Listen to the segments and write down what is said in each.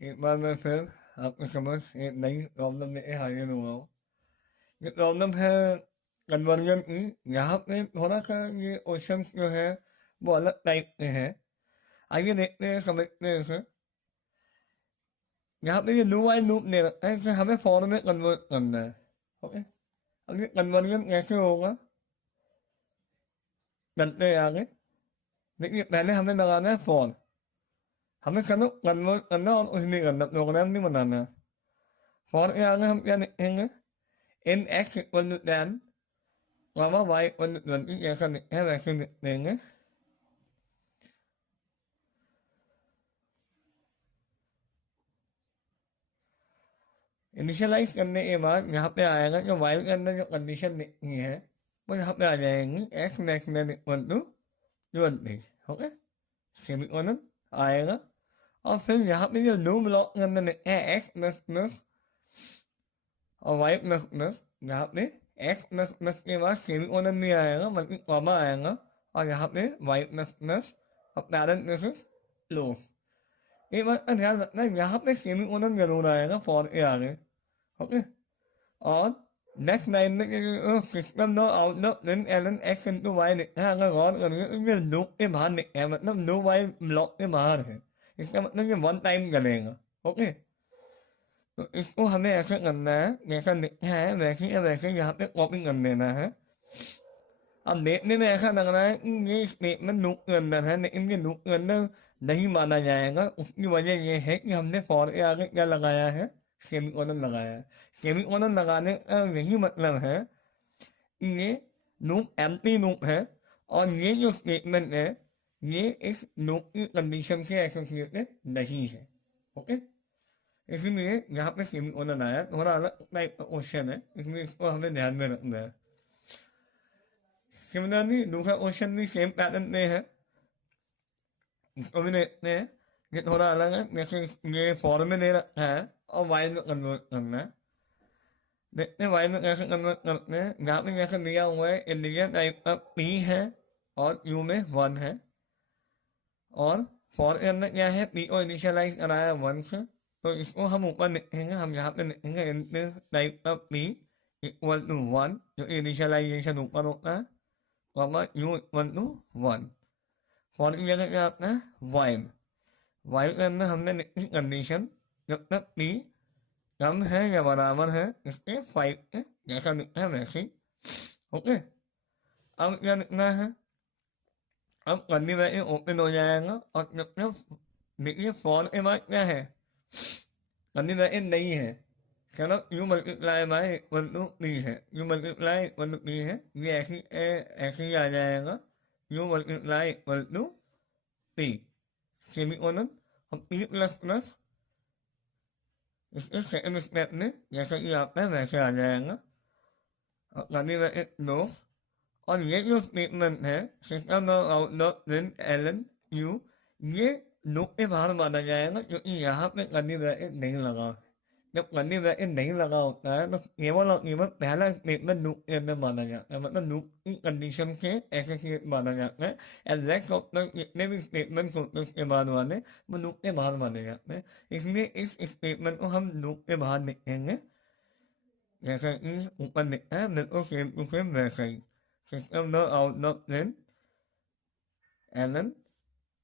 एक बार मैं फिर आपके समक्ष एक नई प्रॉब्लम लेके हाजिर हुआ हूँ। ये प्रॉब्लम है कन्वर्जन की। यहाँ पे थोड़ा सा ये क्वेश्चंस जो है वो अलग टाइप के हैं। आइए देखते हैं, समझते हैं इसे। यहाँ पे ये न्यू वाइल लूप दे रखा है, इसे हमें फॉर में कन्वर्ट करना है। ओके, अब ये कन्वर्जन कैसे होगा, करते हैं आगे। देखिए, पहले हमें लगाना है फॉर। हमें चलो कन्वर्ट करना और कुछ नहीं करना, प्रोग्राम नहीं बनाना है। फॉर के आगे हम क्या लिखेंगे, int x equal to 10 comma y equal to 20, जैसा लिखा है वैसे लिख देंगे। इनिशियलाइज करने के बाद यहाँ पे आएगा जो वाइल के अंदर जो कंडीशन लिखी है वो यहाँ पे आ जाएंगी, x max man equal to 20। Okay, semicolon आएगा। और फिर यहाँ पे जो न्यू ब्लॉक के अंदर लिखा है एक्स प्लस प्लस और वाई प्लस प्लस, यहाँ पे एक्स प्लस प्लस के बाद सेमीकोलन नहीं आएगा बल्कि कॉमा आएगा। और यहाँ पे वाई प्लस प्लस और पैरेंथेसिस क्लोज। एक बात का ध्यान रखना, यहाँ पे सेमीकोलन जरूर आएगा फॉर के आगे। ओके, और नेक्स्ट लाइन में system no outlook print ln x into y लिखा है, अगर गौर करेंगे तो ये लूप के बाहर लिखा है, मतलब नो वाई ब्लॉक के बाहर है। इसका मतलब ये वन टाइम चलेगा। ओके, तो इसको हमें ऐसे करना है, जैसा लिखा है वैसे या वैसे यहाँ पे कॉपी कर देना है। अब देखने में ऐसा लग रहा है कि ये स्टेटमेंट लूप के अंदर है, लेकिन ये लूप के अंदर नहीं माना जाएगा। उसकी वजह ये है कि हमने फॉर के आगे क्या लगाया है, सेमीकोलन लगाया है। सेमीकोलन लगाने का यही मतलब है कि ये लूप एम्प्टी लूप है और ये जो स्टेटमेंट है ये इस लूप की कंडीशन से एसोसिएटेड नहीं है। ओके, इसीलिए यहाँ पे सेमीकोलन आया, थोड़ा अलग टाइप का क्वेश्चन है, इसलिए इसको हमें ध्यान में रखना है। सिमिलरली दूसरा क्वेश्चन भी सेम पैटर्न में है, इसको भी देखते हैं। ये थोड़ा अलग है, जैसे ये फॉर में दे रखा है और वाइल में कन्वर्ट करना है। देखते हैं वाइल में कैसे कन्वर्ट करते हैं। यहाँ पे जैसे दिया हुआ है इंटीजर टाइप का पी है और यू में 1 है। और फॉर के अंदर क्या है, पी को इनिशियलाइज कराया 1 से, तो इसको हम ऊपर लिखेंगे। हम यहाँ पे लिखेंगे इंटीजर टाइप का पी इक्वल टू 1, जो इनिशियलाइजेशन ऊपर होता है, comma u equal to 1। For की जगह क्या आता है, वाइल। वाइल के अंदर हमने लिखी कंडीशन, जब तक पी कम है या बराबर है इसके 5 के, जैसा लिखा है वैसे ही। ओके, अब क्या लिखना है, अब कर्ली ब्रैकेट ओपन हो जाएगा और जब तक देखिए फॉर के बाद क्या है, कर्ली ब्रैकेट नहीं है। चलो u multiply by equal to p है, u multiply equal to p है, ये ऐसे ही आ जाएगा, u multiply equal to p semicolon. और पी प्लस प्लस इसके सेकंड स्टेप में जैसा कि आता है वैसे आ जाएगा, और कर्ली ब्रैकेट क्लोज। और ये जो स्टेटमेंट है, system out dot print ln u, ये लूप के बाहर माना जाएगा क्योंकि यहाँ पे कर्ली ब्रैकेट नहीं लगा है। जब कर्ली ब्रैकेट नहीं लगा होता है तो केवल और केवल पहला स्टेटमेंट लूप के अंदर माना जाता है, मतलब लूप की कंडीशन से एसोसिएट माना जाता है। एंड रेस्ट ऑफ द जितने भी स्टेटमेंट होते हैं उसके बाद वाले वो लूप के बाहर माने जाते हैं। इसलिए इस स्टेटमेंट को हम लूप के बाहर लिखेंगे, जैसा कि ऊपर लिखा है बिल्कुल सेम टू सेम वैसा ही। System no out no print ln,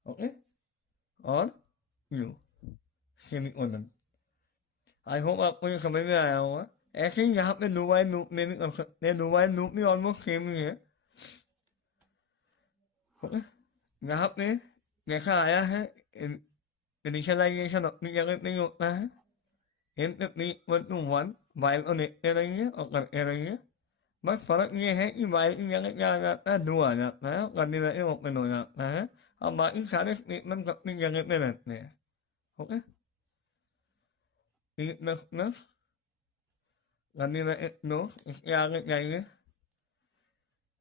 okay, और यू सेमीकोलन। आई होप आपको ये समझ में आया होगा। ऐसे ही यहाँ पे नो वाइल लूप में भी कर सकते हैं, नो वाइल लूप भी ऑलमोस्ट सेम ही है। ओके, यहाँ पे जैसा आया है, इनिशियलाइजेशन अपनी जगह पे ही होता है, इन पे पी इक्वल टू 1, वाइल को देखते रहिए और करते रहिए। बस फर्क ये है कि वाइल की जगह क्या आ जाता है, डू आ जाता है, करने लगे ओपन हो जाता है, और बाकी सारे स्टेटमेंट अपनी जगह पे रहते हैं। ओके, पी प्लस प्लस करने लगे नो, इसके आगे जाइए,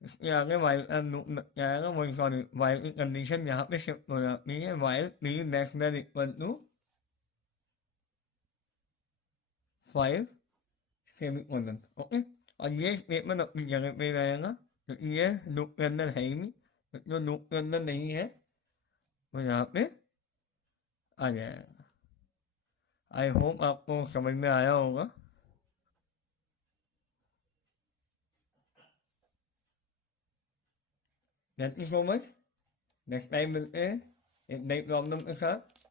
इसके आगे वाइल का लूप जाएगा, वही सॉरी वाइल की कंडीशन यहाँ पे शिफ्ट हो जाती है, while p less than equal to 5 semicolon. Okay, और ये स्टेटमेंट अपनी जगह पे रहेगा क्योंकि ये लूप के अंदर है ही नहीं, तो जो लूप के अंदर नहीं है वो यहाँ पे आ जाएगा। आई होप आपको समझ में आया होगा। Thank you so much. Next time मिलते हैं एक नई प्रॉब्लम के साथ।